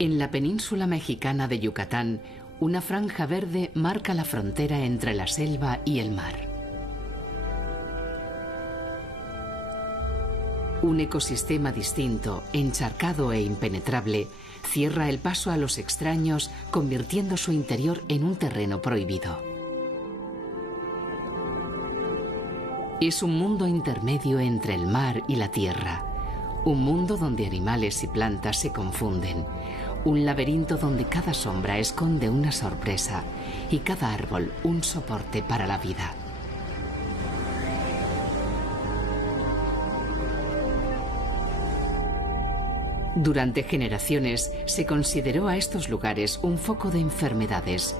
En la península mexicana de Yucatán, una franja verde marca la frontera entre la selva y el mar. Un ecosistema distinto, encharcado e impenetrable, cierra el paso a los extraños, convirtiendo su interior en un terreno prohibido. Es un mundo intermedio entre el mar y la tierra, un mundo donde animales y plantas se confunden, un laberinto donde cada sombra esconde una sorpresa y cada árbol un soporte para la vida. Durante generaciones se consideró a estos lugares un foco de enfermedades,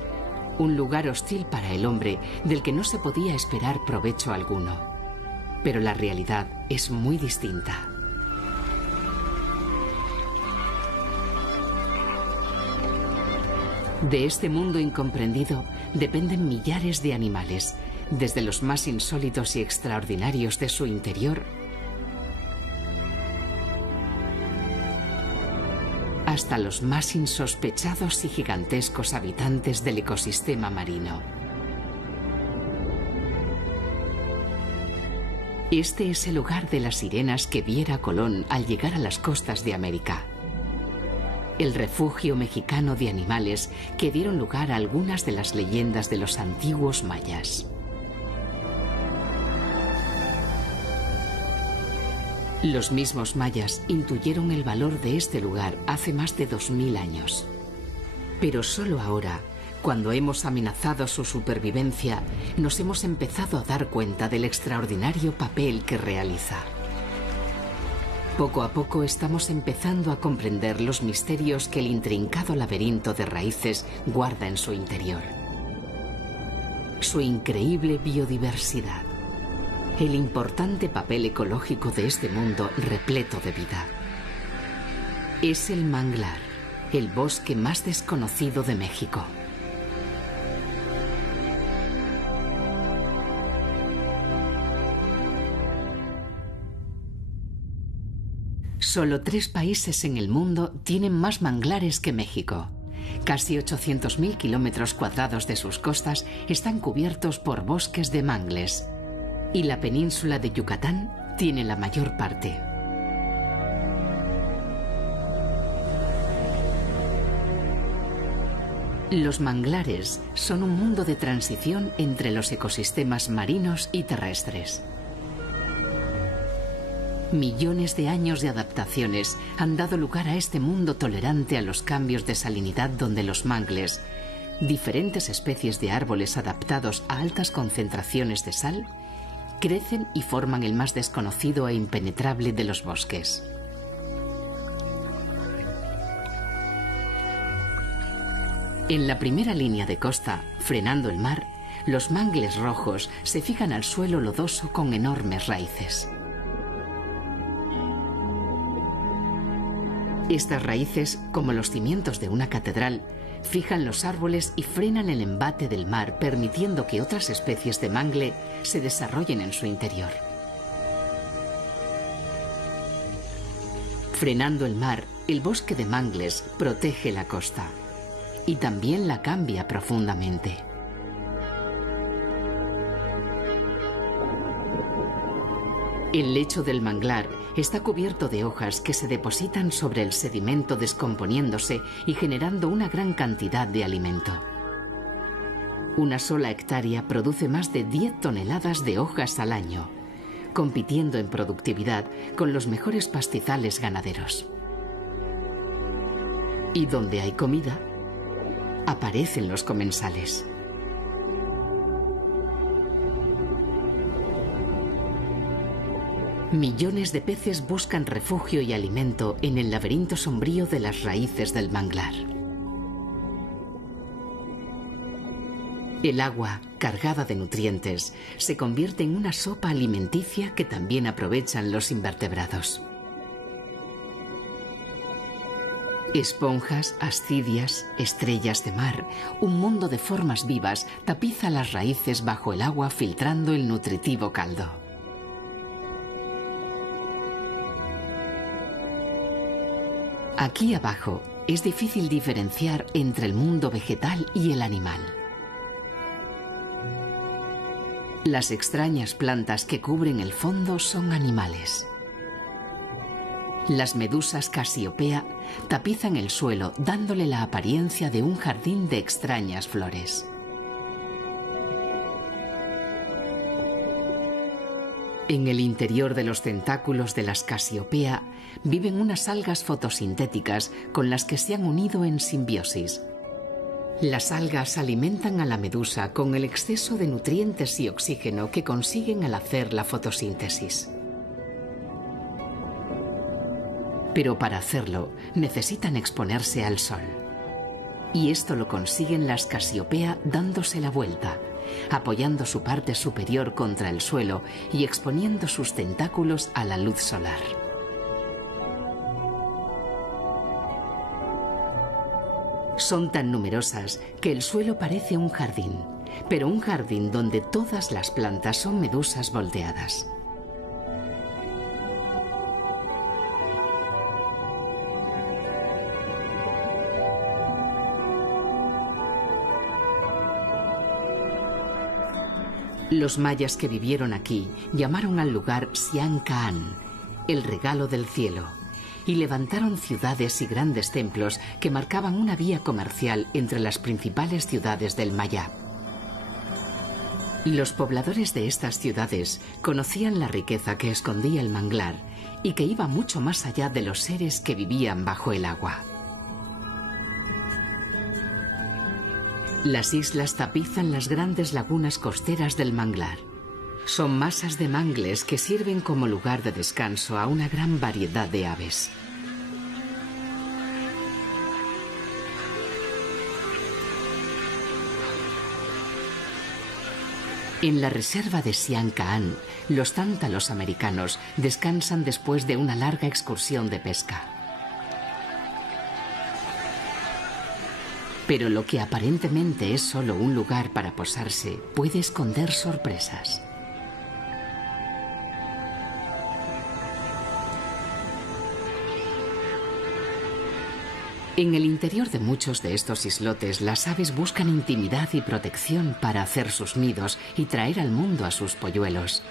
un lugar hostil para el hombre del que no se podía esperar provecho alguno. Pero la realidad es muy distinta. De este mundo incomprendido dependen millares de animales, desde los más insólitos y extraordinarios de su interior hasta los más insospechados y gigantescos habitantes del ecosistema marino. Este es el hogar de las sirenas que viera Colón al llegar a las costas de América. El refugio mexicano de animales que dieron lugar a algunas de las leyendas de los antiguos mayas. Los mismos mayas intuyeron el valor de este lugar hace más de 2000 años. Pero solo ahora, cuando hemos amenazado su supervivencia, nos hemos empezado a dar cuenta del extraordinario papel que realiza. Poco a poco estamos empezando a comprender los misterios que el intrincado laberinto de raíces guarda en su interior. Su increíble biodiversidad. El importante papel ecológico de este mundo repleto de vida. Es el manglar, el bosque más desconocido de México. Solo 3 países en el mundo tienen más manglares que México. Casi 800.000 kilómetros cuadrados de sus costas están cubiertos por bosques de mangles. Y la península de Yucatán tiene la mayor parte. Los manglares son un mundo de transición entre los ecosistemas marinos y terrestres. Millones de años de adaptaciones han dado lugar a este mundo tolerante a los cambios de salinidad donde los mangles, diferentes especies de árboles adaptados a altas concentraciones de sal, crecen y forman el más desconocido e impenetrable de los bosques. En la primera línea de costa, frenando el mar, los mangles rojos se fijan al suelo lodoso con enormes raíces. Estas raíces, como los cimientos de una catedral, fijan los árboles y frenan el embate del mar, permitiendo que otras especies de mangle se desarrollen en su interior. Frenando el mar, el bosque de mangles protege la costa y también la cambia profundamente. El lecho del manglar está cubierto de hojas que se depositan sobre el sedimento descomponiéndose y generando una gran cantidad de alimento. Una sola hectárea produce más de 10 toneladas de hojas al año, compitiendo en productividad con los mejores pastizales ganaderos. Y donde hay comida, aparecen los comensales. Millones de peces buscan refugio y alimento en el laberinto sombrío de las raíces del manglar. El agua, cargada de nutrientes, se convierte en una sopa alimenticia que también aprovechan los invertebrados. Esponjas, ascidias, estrellas de mar, un mundo de formas vivas tapiza las raíces bajo el agua filtrando el nutritivo caldo. Aquí abajo, es difícil diferenciar entre el mundo vegetal y el animal. Las extrañas plantas que cubren el fondo son animales. Las medusas Casiopea tapizan el suelo, dándole la apariencia de un jardín de extrañas flores. En el interior de los tentáculos de las Casiopea viven unas algas fotosintéticas con las que se han unido en simbiosis. Las algas alimentan a la medusa con el exceso de nutrientes y oxígeno que consiguen al hacer la fotosíntesis. Pero para hacerlo necesitan exponerse al sol. Y esto lo consiguen las Casiopea dándose la vuelta, apoyando su parte superior contra el suelo y exponiendo sus tentáculos a la luz solar. Son tan numerosas que el suelo parece un jardín, pero un jardín donde todas las plantas son medusas volteadas. Los mayas que vivieron aquí llamaron al lugar Xian-Kaan, el regalo del cielo, y levantaron ciudades y grandes templos que marcaban una vía comercial entre las principales ciudades del Mayab. Los pobladores de estas ciudades conocían la riqueza que escondía el manglar y que iba mucho más allá de los seres que vivían bajo el agua. Las islas tapizan las grandes lagunas costeras del manglar. Son masas de mangles que sirven como lugar de descanso a una gran variedad de aves. En la reserva de Xian-Kaan, los tántalos americanos descansan después de una larga excursión de pesca. Pero lo que aparentemente es solo un lugar para posarse puede esconder sorpresas. En el interior de muchos de estos islotes, las aves buscan intimidad y protección para hacer sus nidos y traer al mundo a sus polluelos.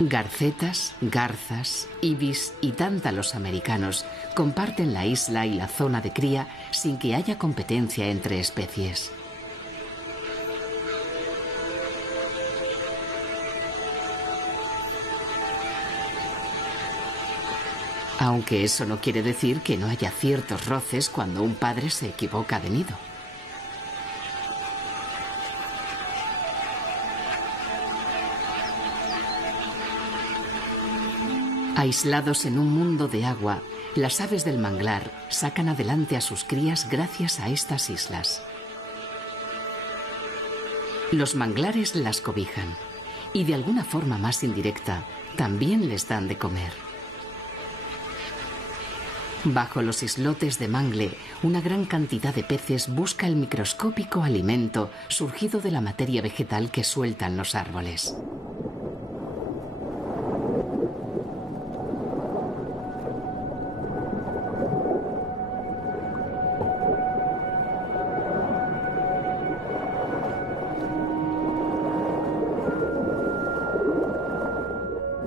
Garcetas, garzas, ibis y tántalos americanos comparten la isla y la zona de cría sin que haya competencia entre especies. Aunque eso no quiere decir que no haya ciertos roces cuando un padre se equivoca de nido. Aislados en un mundo de agua, las aves del manglar sacan adelante a sus crías gracias a estas islas. Los manglares las cobijan y de alguna forma más indirecta también les dan de comer. Bajo los islotes de mangle, una gran cantidad de peces busca el microscópico alimento surgido de la materia vegetal que sueltan los árboles.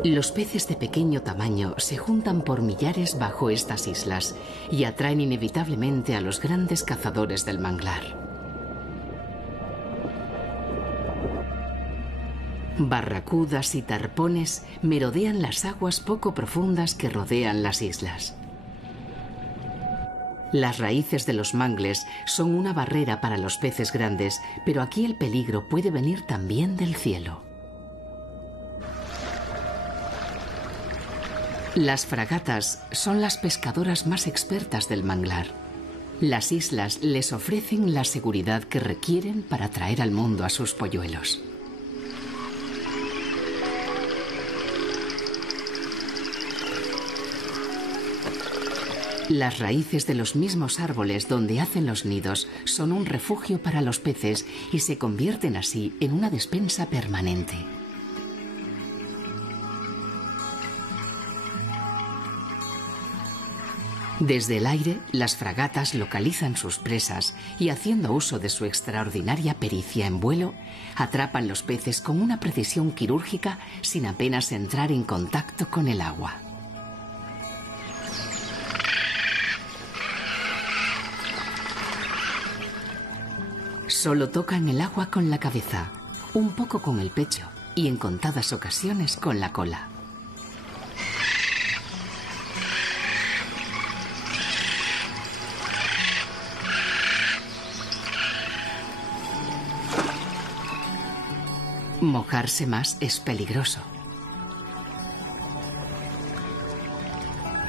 Los peces de pequeño tamaño se juntan por millares bajo estas islas y atraen inevitablemente a los grandes cazadores del manglar. Barracudas y tarpones merodean las aguas poco profundas que rodean las islas. Las raíces de los mangles son una barrera para los peces grandes, pero aquí el peligro puede venir también del cielo. Las fragatas son las pescadoras más expertas del manglar. Las islas les ofrecen la seguridad que requieren para traer al mundo a sus polluelos. Las raíces de los mismos árboles donde hacen los nidos son un refugio para los peces y se convierten así en una despensa permanente. Desde el aire, las fragatas localizan sus presas y, haciendo uso de su extraordinaria pericia en vuelo, atrapan los peces con una precisión quirúrgica sin apenas entrar en contacto con el agua. Solo tocan el agua con la cabeza, un poco con el pecho y en contadas ocasiones con la cola. Mojarse más es peligroso.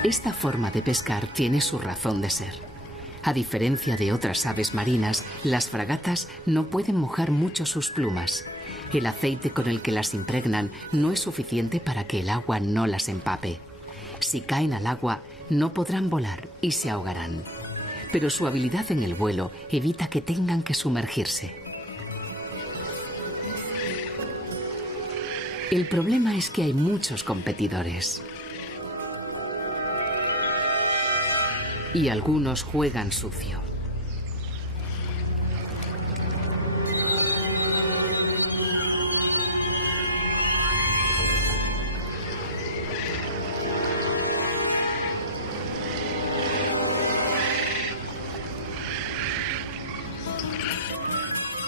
Esta forma de pescar tiene su razón de ser. A diferencia de otras aves marinas, las fragatas no pueden mojar mucho sus plumas. El aceite con el que las impregnan no es suficiente para que el agua no las empape. Si caen al agua, no podrán volar y se ahogarán. Pero su habilidad en el vuelo evita que tengan que sumergirse. El problema es que hay muchos competidores. Y algunos juegan sucio.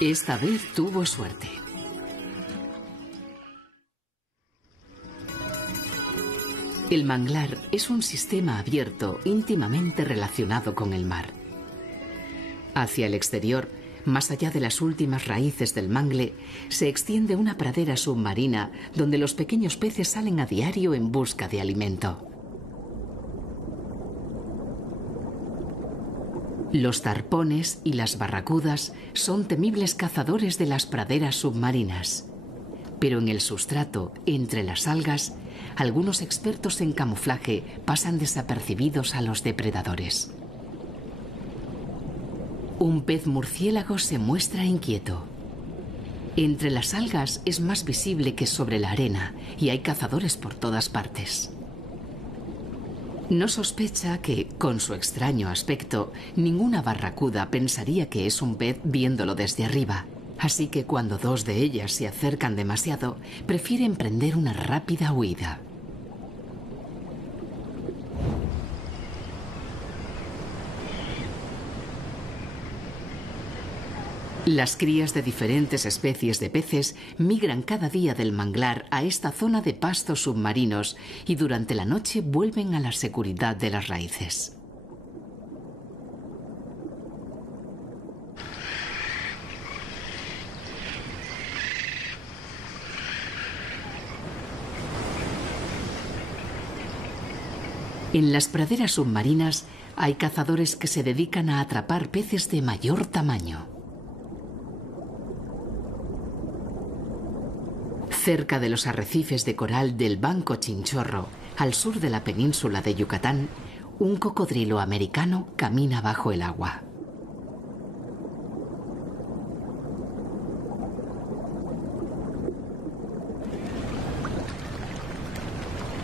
Esta vez tuvo suerte. El manglar es un sistema abierto íntimamente relacionado con el mar. Hacia el exterior, más allá de las últimas raíces del mangle, se extiende una pradera submarina donde los pequeños peces salen a diario en busca de alimento. Los tarpones y las barracudas son temibles cazadores de las praderas submarinas. Pero en el sustrato, entre las algas, algunos expertos en camuflaje pasan desapercibidos a los depredadores. Un pez murciélago se muestra inquieto. Entre las algas es más visible que sobre la arena y hay cazadores por todas partes. No sospecha que, con su extraño aspecto, ninguna barracuda pensaría que es un pez viéndolo desde arriba. Así que cuando dos de ellas se acercan demasiado, prefiere emprender una rápida huida. Las crías de diferentes especies de peces migran cada día del manglar a esta zona de pastos submarinos y durante la noche vuelven a la seguridad de las raíces. En las praderas submarinas hay cazadores que se dedican a atrapar peces de mayor tamaño. Cerca de los arrecifes de coral del Banco Chinchorro, al sur de la península de Yucatán, un cocodrilo americano camina bajo el agua.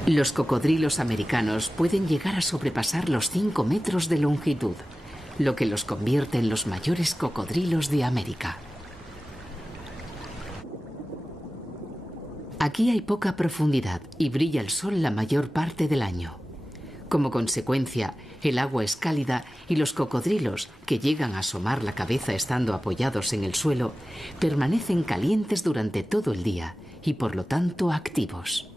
Los cocodrilos americanos pueden llegar a sobrepasar los 5 metros de longitud, lo que los convierte en los mayores cocodrilos de América. Aquí hay poca profundidad y brilla el sol la mayor parte del año. Como consecuencia, el agua es cálida y los cocodrilos, que llegan a asomar la cabeza estando apoyados en el suelo, permanecen calientes durante todo el día y por lo tanto activos.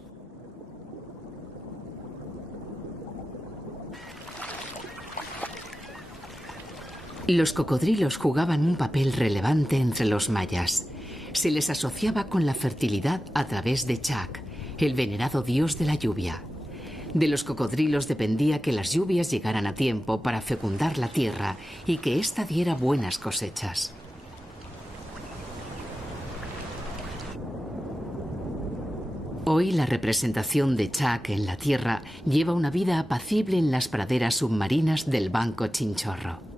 Los cocodrilos jugaban un papel relevante entre los mayas. Se les asociaba con la fertilidad a través de Chac, el venerado dios de la lluvia. De los cocodrilos dependía que las lluvias llegaran a tiempo para fecundar la tierra y que ésta diera buenas cosechas. Hoy la representación de Chac en la tierra lleva una vida apacible en las praderas submarinas del Banco Chinchorro.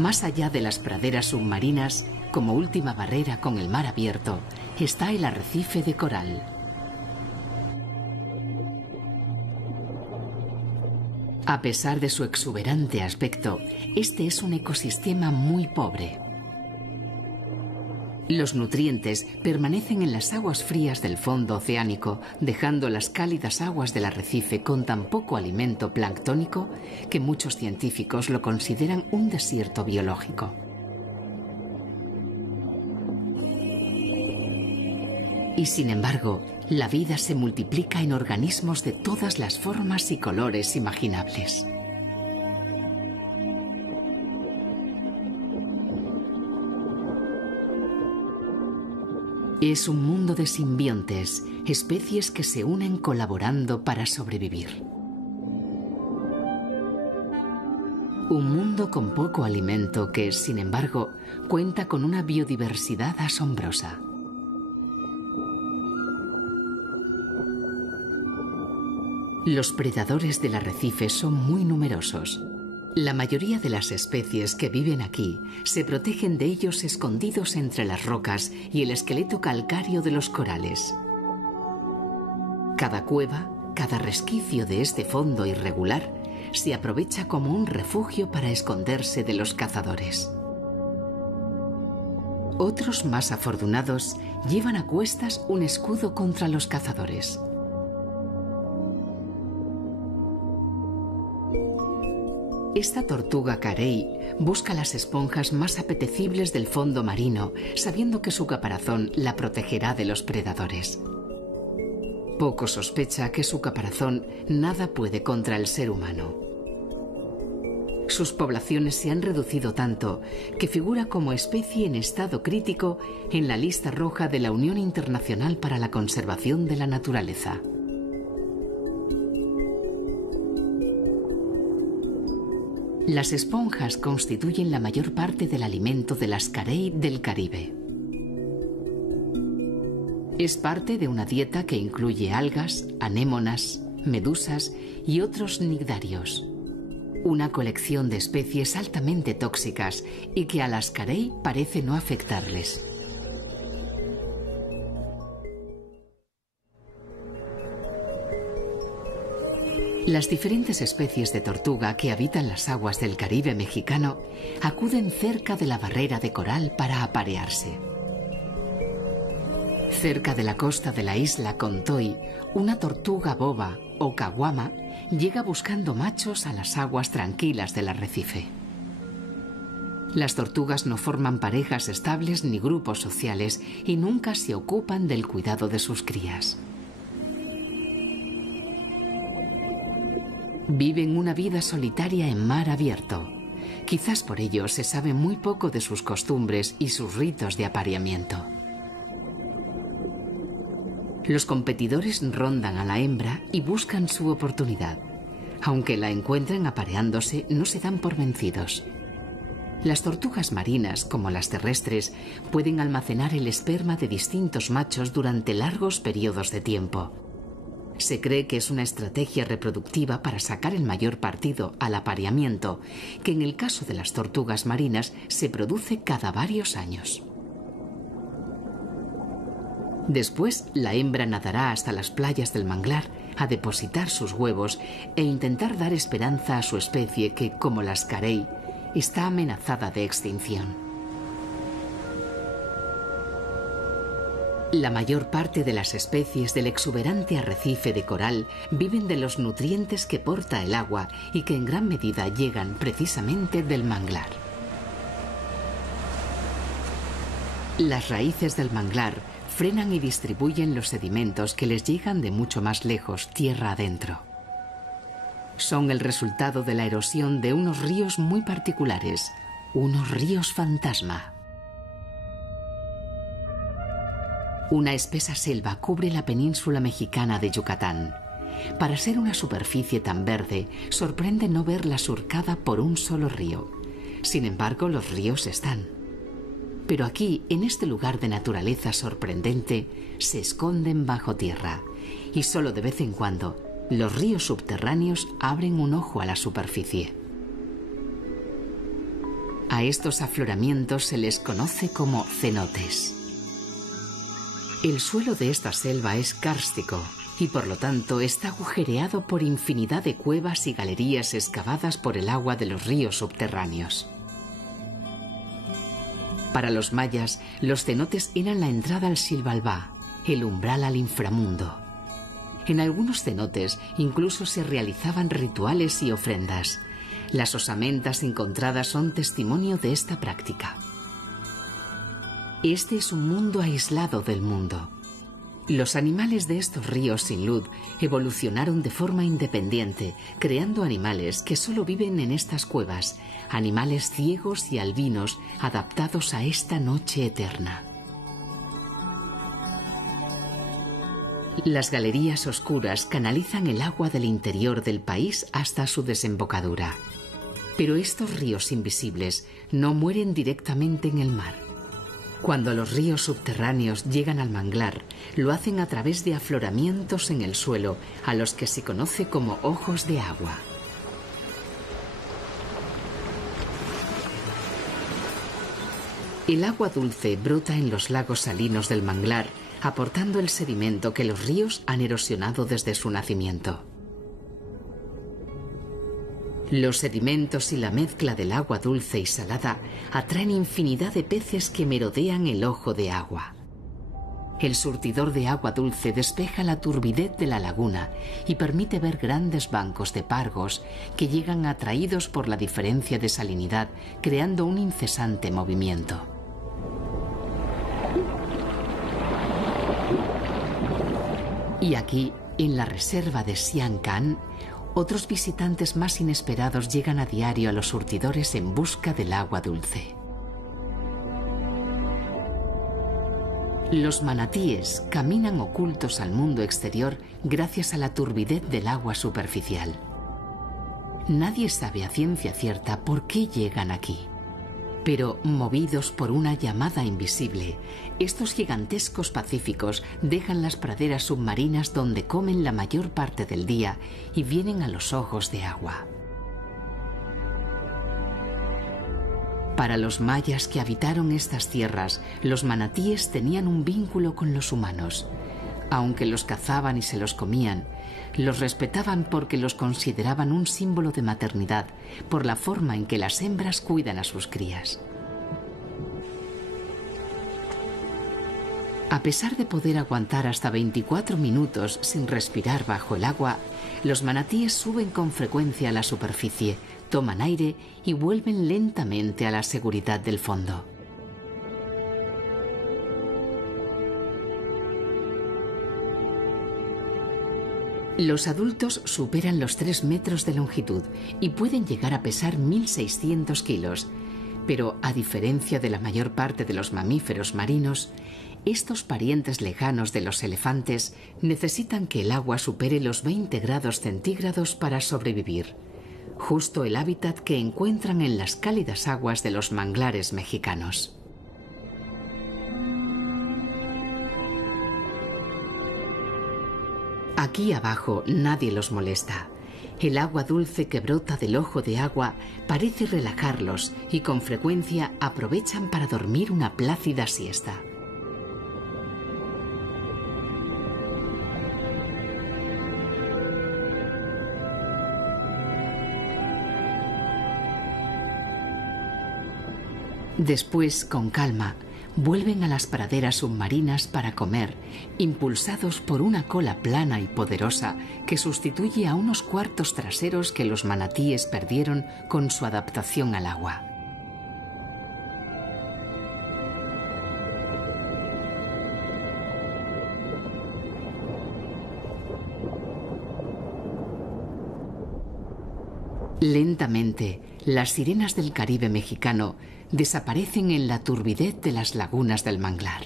Más allá de las praderas submarinas, como última barrera con el mar abierto, está el arrecife de coral. A pesar de su exuberante aspecto, este es un ecosistema muy pobre. Los nutrientes permanecen en las aguas frías del fondo oceánico, dejando las cálidas aguas del arrecife con tan poco alimento planctónico que muchos científicos lo consideran un desierto biológico. Y sin embargo, la vida se multiplica en organismos de todas las formas y colores imaginables. Es un mundo de simbiontes, especies que se unen colaborando para sobrevivir. Un mundo con poco alimento que, sin embargo, cuenta con una biodiversidad asombrosa. Los predadores del arrecife son muy numerosos. La mayoría de las especies que viven aquí se protegen de ellos escondidos entre las rocas y el esqueleto calcáreo de los corales. Cada cueva, cada resquicio de este fondo irregular, se aprovecha como un refugio para esconderse de los cazadores. Otros más afortunados llevan a cuestas un escudo contra los cazadores. Esta tortuga carey busca las esponjas más apetecibles del fondo marino, sabiendo que su caparazón la protegerá de los predadores. Poco sospecha que su caparazón nada puede contra el ser humano. Sus poblaciones se han reducido tanto que figura como especie en estado crítico en la lista roja de la Unión Internacional para la Conservación de la Naturaleza. Las esponjas constituyen la mayor parte del alimento de las carey del Caribe. Es parte de una dieta que incluye algas, anémonas, medusas y otros nigdarios. Una colección de especies altamente tóxicas y que a las carey parece no afectarles. Las diferentes especies de tortuga que habitan las aguas del Caribe mexicano acuden cerca de la barrera de coral para aparearse. Cerca de la costa de la isla Contoy, una tortuga boba o caguama llega buscando machos a las aguas tranquilas del arrecife. Las tortugas no forman parejas estables ni grupos sociales y nunca se ocupan del cuidado de sus crías. Viven una vida solitaria en mar abierto. Quizás por ello se sabe muy poco de sus costumbres y sus ritos de apareamiento. Los competidores rondan a la hembra y buscan su oportunidad. Aunque la encuentren apareándose, no se dan por vencidos. Las tortugas marinas, como las terrestres, pueden almacenar el esperma de distintos machos durante largos periodos de tiempo. Se cree que es una estrategia reproductiva para sacar el mayor partido al apareamiento, que en el caso de las tortugas marinas se produce cada varios años. Después, la hembra nadará hasta las playas del manglar a depositar sus huevos e intentar dar esperanza a su especie que, como las carey, está amenazada de extinción. La mayor parte de las especies del exuberante arrecife de coral viven de los nutrientes que porta el agua y que en gran medida llegan precisamente del manglar. Las raíces del manglar frenan y distribuyen los sedimentos que les llegan de mucho más lejos, tierra adentro. Son el resultado de la erosión de unos ríos muy particulares, unos ríos fantasma. Una espesa selva cubre la península mexicana de Yucatán. Para ser una superficie tan verde, sorprende no verla surcada por un solo río. Sin embargo, los ríos están. Pero aquí, en este lugar de naturaleza sorprendente, se esconden bajo tierra. Y solo de vez en cuando, los ríos subterráneos abren un ojo a la superficie. A estos afloramientos se les conoce como cenotes. El suelo de esta selva es kárstico y por lo tanto está agujereado por infinidad de cuevas y galerías excavadas por el agua de los ríos subterráneos. Para los mayas, los cenotes eran la entrada al Xilbalbá, el umbral al inframundo. En algunos cenotes incluso se realizaban rituales y ofrendas. Las osamentas encontradas son testimonio de esta práctica. Este es un mundo aislado del mundo. Los animales de estos ríos sin luz evolucionaron de forma independiente, creando animales que solo viven en estas cuevas, animales ciegos y albinos adaptados a esta noche eterna. Las galerías oscuras canalizan el agua del interior del país hasta su desembocadura. Pero estos ríos invisibles no mueren directamente en el mar. Cuando los ríos subterráneos llegan al manglar, lo hacen a través de afloramientos en el suelo, a los que se conoce como ojos de agua. El agua dulce brota en los lagos salinos del manglar, aportando el sedimento que los ríos han erosionado desde su nacimiento. Los sedimentos y la mezcla del agua dulce y salada atraen infinidad de peces que merodean el ojo de agua. El surtidor de agua dulce despeja la turbidez de la laguna y permite ver grandes bancos de pargos que llegan atraídos por la diferencia de salinidad, creando un incesante movimiento. Y aquí, en la reserva de Sian Ka'an, otros visitantes más inesperados llegan a diario a los surtidores en busca del agua dulce. Los manatíes caminan ocultos al mundo exterior gracias a la turbidez del agua superficial. Nadie sabe a ciencia cierta por qué llegan aquí. Pero, movidos por una llamada invisible, estos gigantescos pacíficos dejan las praderas submarinas donde comen la mayor parte del día y vienen a los ojos de agua. Para los mayas que habitaron estas tierras, los manatíes tenían un vínculo con los humanos. Aunque los cazaban y se los comían, los respetaban porque los consideraban un símbolo de maternidad, por la forma en que las hembras cuidan a sus crías. A pesar de poder aguantar hasta 24 minutos sin respirar bajo el agua, los manatíes suben con frecuencia a la superficie, toman aire y vuelven lentamente a la seguridad del fondo. Los adultos superan los 3 metros de longitud y pueden llegar a pesar 1.600 kilos, pero a diferencia de la mayor parte de los mamíferos marinos, estos parientes lejanos de los elefantes necesitan que el agua supere los 20 grados centígrados para sobrevivir, justo el hábitat que encuentran en las cálidas aguas de los manglares mexicanos. Aquí abajo nadie los molesta. El agua dulce que brota del ojo de agua parece relajarlos y con frecuencia aprovechan para dormir una plácida siesta. Después, con calma, vuelven a las praderas submarinas para comer, impulsados por una cola plana y poderosa que sustituye a unos cuartos traseros que los manatíes perdieron con su adaptación al agua. Lentamente, las sirenas del Caribe mexicano desaparecen en la turbidez de las lagunas del manglar.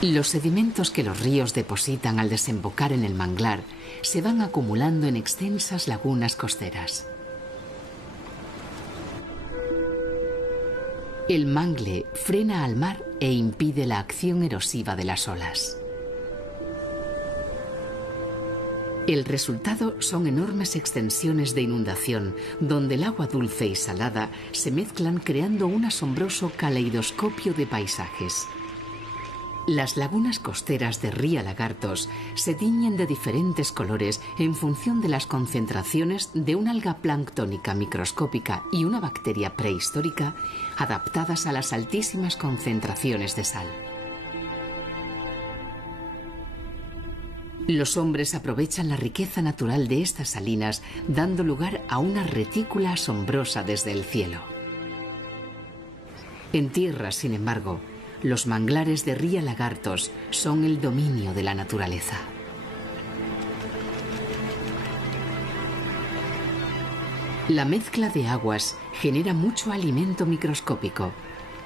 Los sedimentos que los ríos depositan al desembocar en el manglar se van acumulando en extensas lagunas costeras. El mangle frena al mar e impide la acción erosiva de las olas. El resultado son enormes extensiones de inundación, donde el agua dulce y salada se mezclan creando un asombroso caleidoscopio de paisajes. Las lagunas costeras de Ría Lagartos se tiñen de diferentes colores en función de las concentraciones de una alga planctónica microscópica y una bacteria prehistórica adaptadas a las altísimas concentraciones de sal. Los hombres aprovechan la riqueza natural de estas salinas, dando lugar a una retícula asombrosa desde el cielo. En tierra, sin embargo, los manglares de Ría Lagartos son el dominio de la naturaleza. La mezcla de aguas genera mucho alimento microscópico.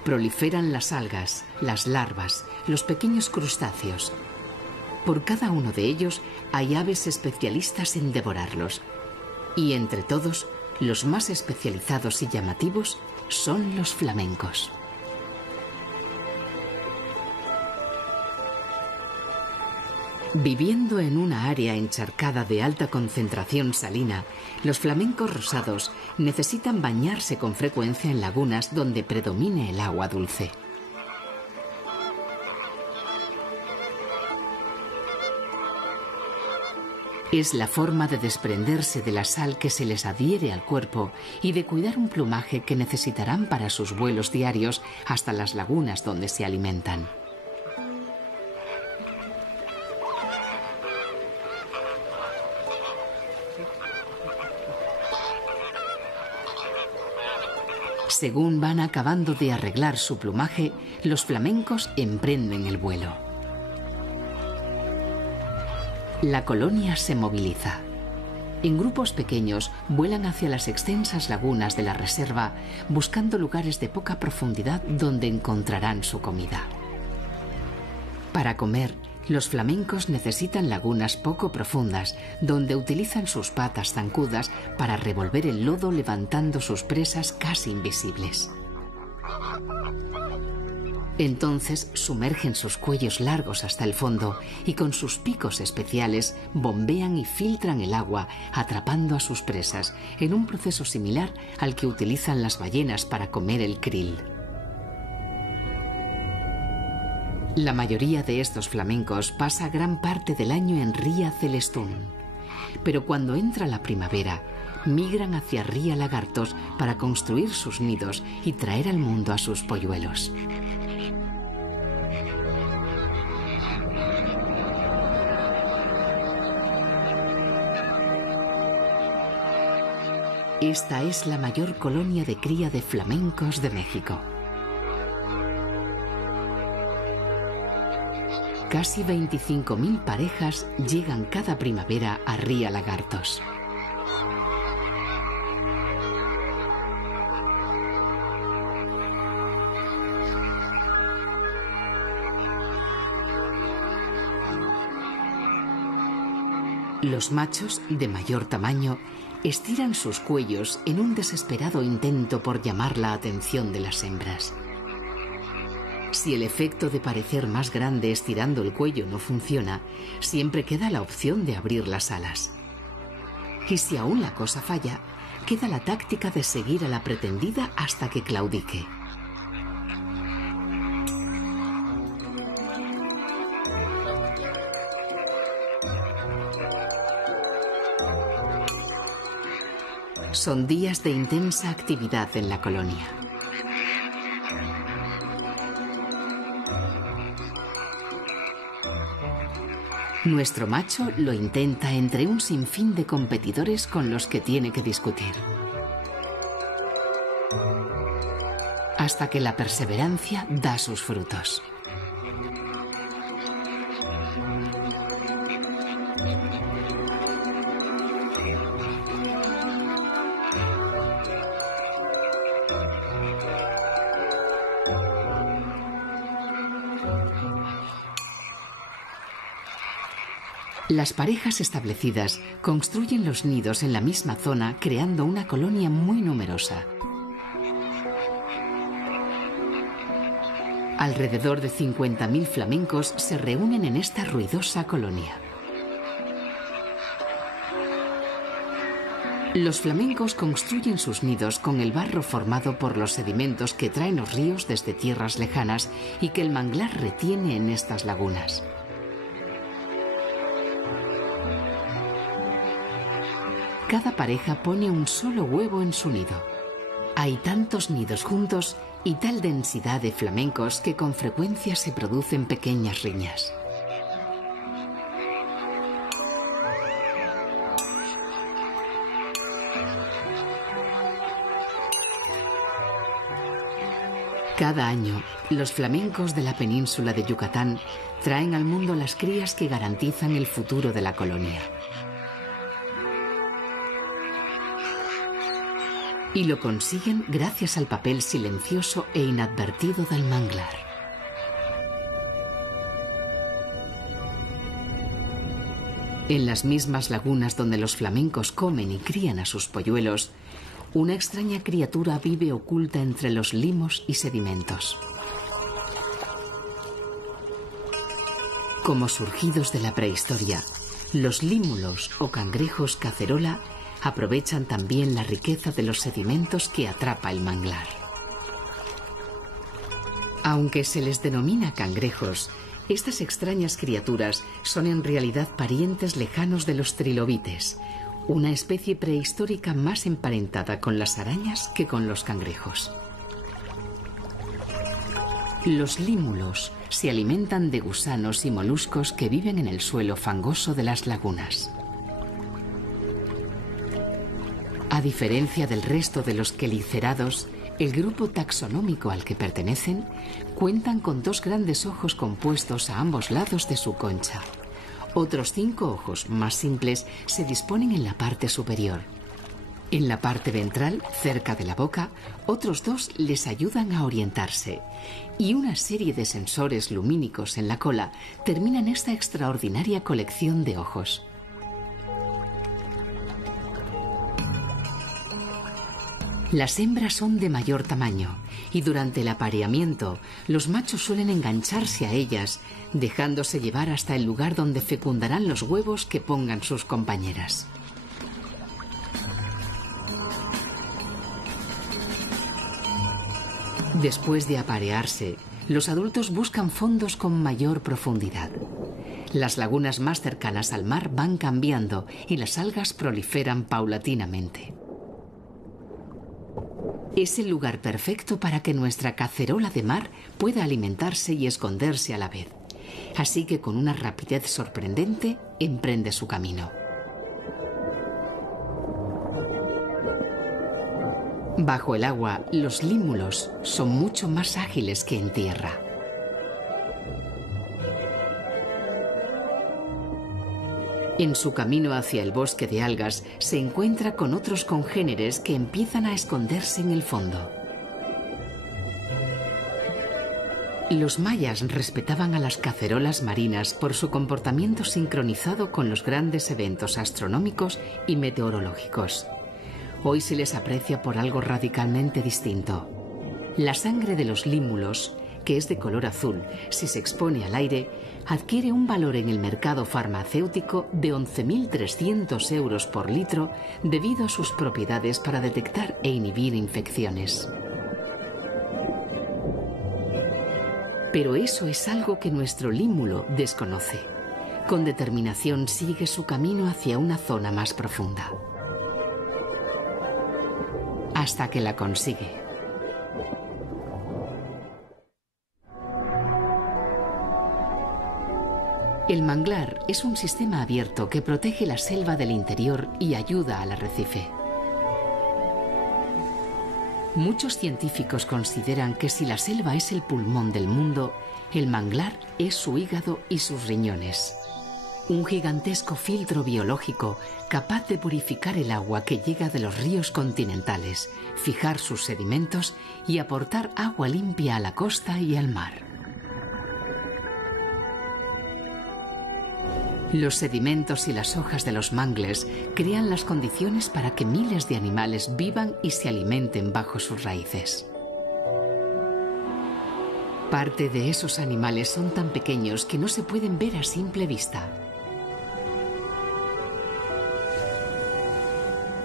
Proliferan las algas, las larvas, los pequeños crustáceos. Por cada uno de ellos hay aves especialistas en devorarlos. Y entre todos, los más especializados y llamativos son los flamencos. Viviendo en una área encharcada de alta concentración salina, los flamencos rosados necesitan bañarse con frecuencia en lagunas donde predomine el agua dulce. Es la forma de desprenderse de la sal que se les adhiere al cuerpo y de cuidar un plumaje que necesitarán para sus vuelos diarios hasta las lagunas donde se alimentan. Según van acabando de arreglar su plumaje, los flamencos emprenden el vuelo. La colonia se moviliza. En grupos pequeños vuelan hacia las extensas lagunas de la reserva, buscando lugares de poca profundidad donde encontrarán su comida. Para comer, los flamencos necesitan lagunas poco profundas, donde utilizan sus patas zancudas para revolver el lodo levantando sus presas casi invisibles. Entonces sumergen sus cuellos largos hasta el fondo y con sus picos especiales bombean y filtran el agua, atrapando a sus presas, en un proceso similar al que utilizan las ballenas para comer el krill. La mayoría de estos flamencos pasa gran parte del año en Ría Celestún, pero cuando entra la primavera, migran hacia Ría Lagartos para construir sus nidos y traer al mundo a sus polluelos. Esta es la mayor colonia de cría de flamencos de México. Casi 25.000 parejas llegan cada primavera a Ría Lagartos. Los machos, de mayor tamaño, estiran sus cuellos en un desesperado intento por llamar la atención de las hembras. Si el efecto de parecer más grande estirando el cuello no funciona, siempre queda la opción de abrir las alas. Y si aún la cosa falla, queda la táctica de seguir a la pretendida hasta que claudique. Son días de intensa actividad en la colonia. Nuestro macho lo intenta entre un sinfín de competidores con los que tiene que discutir. Hasta que la perseverancia da sus frutos. Las parejas establecidas construyen los nidos en la misma zona, creando una colonia muy numerosa. Alrededor de 50.000 flamencos se reúnen en esta ruidosa colonia. Los flamencos construyen sus nidos con el barro formado por los sedimentos que traen los ríos desde tierras lejanas y que el manglar retiene en estas lagunas. Cada pareja pone un solo huevo en su nido. Hay tantos nidos juntos y tal densidad de flamencos que con frecuencia se producen pequeñas riñas. Cada año, los flamencos de la península de Yucatán traen al mundo las crías que garantizan el futuro de la colonia. Y lo consiguen gracias al papel silencioso e inadvertido del manglar. En las mismas lagunas donde los flamencos comen y crían a sus polluelos, una extraña criatura vive oculta entre los limos y sedimentos. Como surgidos de la prehistoria, los límulos o cangrejos cacerola aprovechan también la riqueza de los sedimentos que atrapa el manglar. Aunque se les denomina cangrejos, estas extrañas criaturas son en realidad parientes lejanos de los trilobites, una especie prehistórica más emparentada con las arañas que con los cangrejos. Los límulos se alimentan de gusanos y moluscos que viven en el suelo fangoso de las lagunas. A diferencia del resto de los quelicerados, el grupo taxonómico al que pertenecen cuentan con 2 grandes ojos compuestos a ambos lados de su concha. Otros 5 ojos más simples se disponen en la parte superior. En la parte ventral, cerca de la boca, otros 2 les ayudan a orientarse. Y una serie de sensores lumínicos en la cola terminan esta extraordinaria colección de ojos. Las hembras son de mayor tamaño y durante el apareamiento los machos suelen engancharse a ellas, dejándose llevar hasta el lugar donde fecundarán los huevos que pongan sus compañeras. Después de aparearse, los adultos buscan fondos con mayor profundidad. Las lagunas más cercanas al mar van cambiando y las algas proliferan paulatinamente. Es el lugar perfecto para que nuestra cacerola de mar pueda alimentarse y esconderse a la vez. Así que con una rapidez sorprendente emprende su camino. Bajo el agua, los límulos son mucho más ágiles que en tierra. En su camino hacia el bosque de algas se encuentra con otros congéneres que empiezan a esconderse en el fondo. Los mayas respetaban a las cacerolas marinas por su comportamiento sincronizado con los grandes eventos astronómicos y meteorológicos. Hoy se les aprecia por algo radicalmente distinto. La sangre de los límulos, que es de color azul, si se expone al aire, adquiere un valor en el mercado farmacéutico de 11.300 euros por litro debido a sus propiedades para detectar e inhibir infecciones. Pero eso es algo que nuestro límulo desconoce. Con determinación sigue su camino hacia una zona más profunda. Hasta que la consigue. El manglar es un sistema abierto que protege la selva del interior y ayuda al arrecife. Muchos científicos consideran que si la selva es el pulmón del mundo, el manglar es su hígado y sus riñones. Un gigantesco filtro biológico capaz de purificar el agua que llega de los ríos continentales, fijar sus sedimentos y aportar agua limpia a la costa y al mar. Los sedimentos y las hojas de los mangles crean las condiciones para que miles de animales vivan y se alimenten bajo sus raíces. Parte de esos animales son tan pequeños que no se pueden ver a simple vista.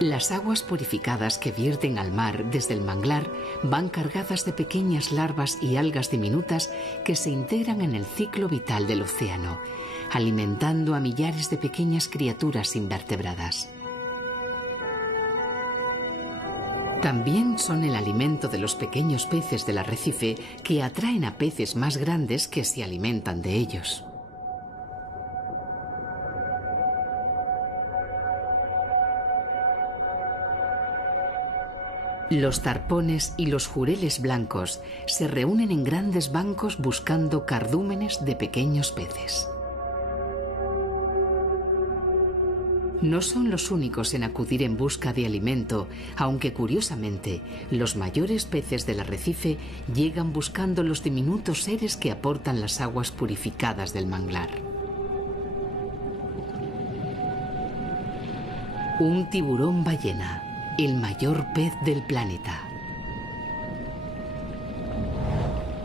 Las aguas purificadas que vierten al mar desde el manglar van cargadas de pequeñas larvas y algas diminutas que se integran en el ciclo vital del océano, alimentando a millares de pequeñas criaturas invertebradas. También son el alimento de los pequeños peces del arrecife que atraen a peces más grandes que se alimentan de ellos. Los tarpones y los jureles blancos se reúnen en grandes bancos buscando cardúmenes de pequeños peces. No son los únicos en acudir en busca de alimento, aunque curiosamente los mayores peces del arrecife llegan buscando los diminutos seres que aportan las aguas purificadas del manglar. Un tiburón ballena, el mayor pez del planeta.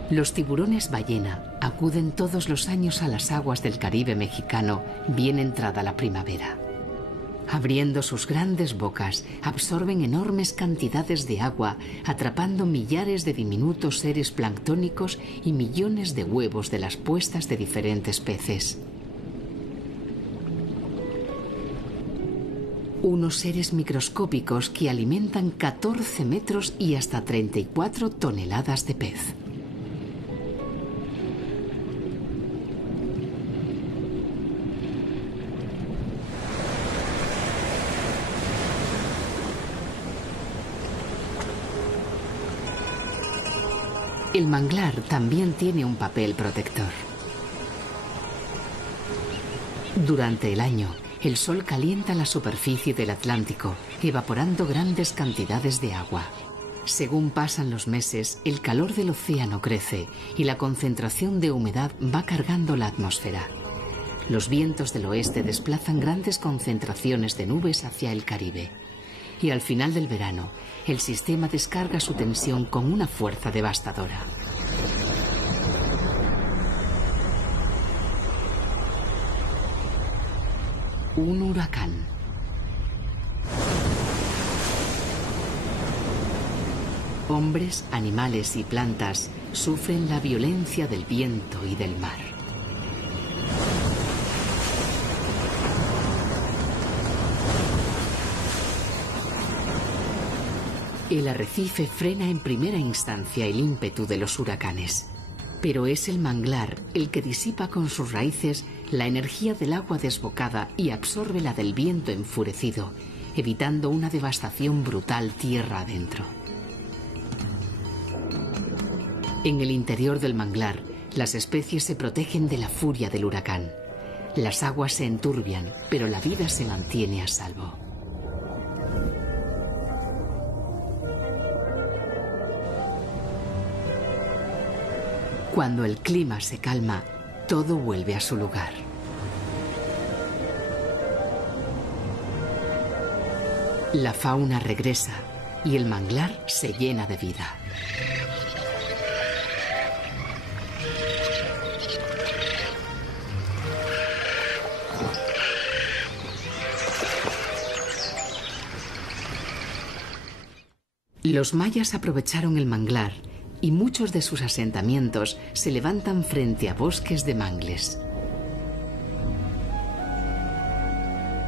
Los tiburones ballena acuden todos los años a las aguas del Caribe mexicano, bien entrada la primavera. Abriendo sus grandes bocas, absorben enormes cantidades de agua, atrapando millares de diminutos seres planctónicos y millones de huevos de las puestas de diferentes peces. Unos seres microscópicos que alimentan 14 metros y hasta 34 toneladas de pez. El manglar también tiene un papel protector. Durante el año, el sol calienta la superficie del Atlántico, evaporando grandes cantidades de agua. Según pasan los meses, el calor del océano crece y la concentración de humedad va cargando la atmósfera. Los vientos del oeste desplazan grandes concentraciones de nubes hacia el Caribe. Y al final del verano, el sistema descarga su tensión con una fuerza devastadora. Un huracán. Hombres, animales y plantas sufren la violencia del viento y del mar. El arrecife frena en primera instancia el ímpetu de los huracanes, pero es el manglar el que disipa con sus raíces la energía del agua desbocada y absorbe la del viento enfurecido, evitando una devastación brutal tierra adentro. En el interior del manglar, las especies se protegen de la furia del huracán. Las aguas se enturbian, pero la vida se mantiene a salvo. Cuando el clima se calma, todo vuelve a su lugar. La fauna regresa y el manglar se llena de vida. Los mayas aprovecharon el manglar y muchos de sus asentamientos se levantan frente a bosques de mangles.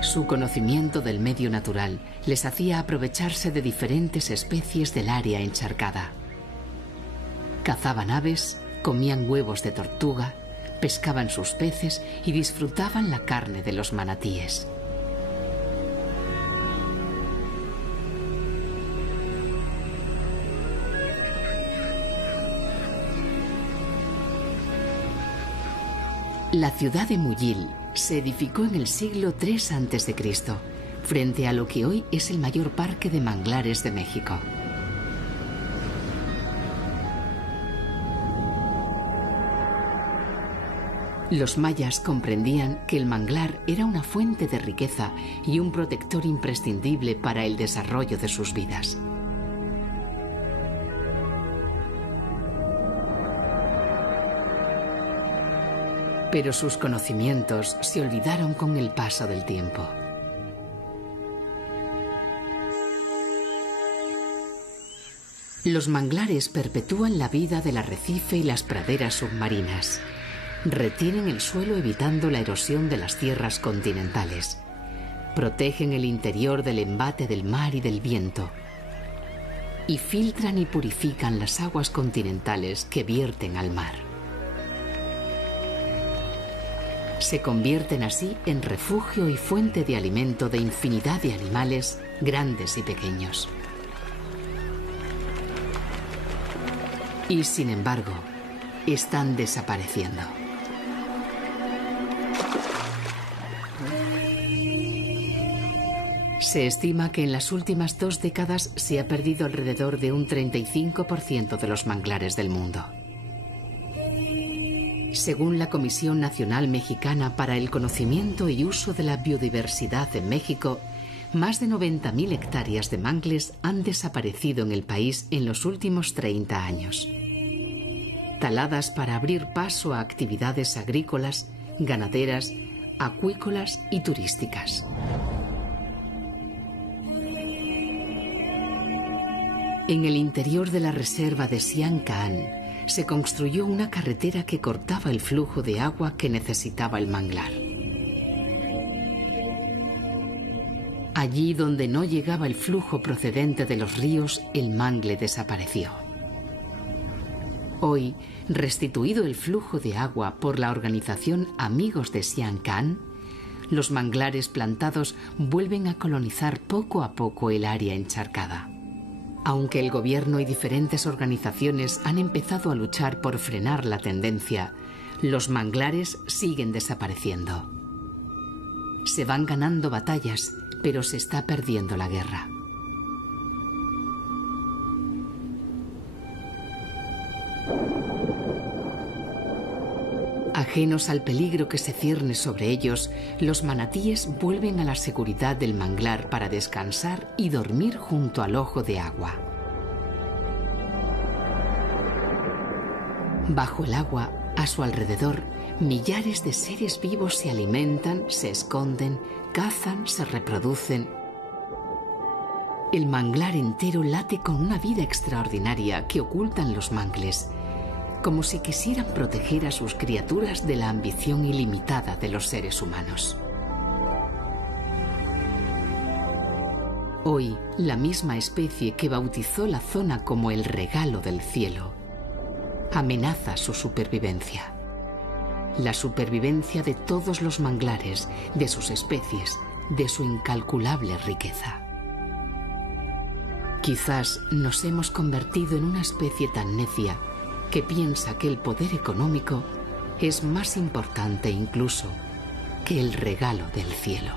Su conocimiento del medio natural les hacía aprovecharse de diferentes especies del área encharcada. Cazaban aves, comían huevos de tortuga, pescaban sus peces y disfrutaban la carne de los manatíes. La ciudad de Muyil se edificó en el siglo III a.C., frente a lo que hoy es el mayor parque de manglares de México. Los mayas comprendían que el manglar era una fuente de riqueza y un protector imprescindible para el desarrollo de sus vidas. Pero sus conocimientos se olvidaron con el paso del tiempo. Los manglares perpetúan la vida del arrecife y las praderas submarinas. Retienen el suelo evitando la erosión de las tierras continentales. Protegen el interior del embate del mar y del viento. Y filtran y purifican las aguas continentales que vierten al mar. Se convierten así en refugio y fuente de alimento de infinidad de animales, grandes y pequeños. Y sin embargo, están desapareciendo. Se estima que en las últimas 2 décadas se ha perdido alrededor de un 35% de los manglares del mundo. Según la Comisión Nacional Mexicana para el Conocimiento y Uso de la Biodiversidad en México, más de 90.000 hectáreas de mangles han desaparecido en el país en los últimos 30 años. Taladas para abrir paso a actividades agrícolas, ganaderas, acuícolas y turísticas. En el interior de la reserva de Sian-Caan se construyó una carretera que cortaba el flujo de agua que necesitaba el manglar. Allí donde no llegaba el flujo procedente de los ríos, el mangle desapareció. Hoy, restituido el flujo de agua por la organización Amigos de Sian-Caan, los manglares plantados vuelven a colonizar poco a poco el área encharcada. Aunque el gobierno y diferentes organizaciones han empezado a luchar por frenar la tendencia, los manglares siguen desapareciendo. Se van ganando batallas, pero se está perdiendo la guerra. Ajenos al peligro que se cierne sobre ellos, los manatíes vuelven a la seguridad del manglar para descansar y dormir junto al ojo de agua. Bajo el agua, a su alrededor, millares de seres vivos se alimentan, se esconden, cazan, se reproducen. El manglar entero late con una vida extraordinaria que ocultan los mangles, como si quisieran proteger a sus criaturas de la ambición ilimitada de los seres humanos. Hoy, la misma especie que bautizó la zona como el regalo del cielo, amenaza su supervivencia. La supervivencia de todos los manglares, de sus especies, de su incalculable riqueza. Quizás nos hemos convertido en una especie tan necia que piensa que el poder económico es más importante incluso que el regalo del cielo.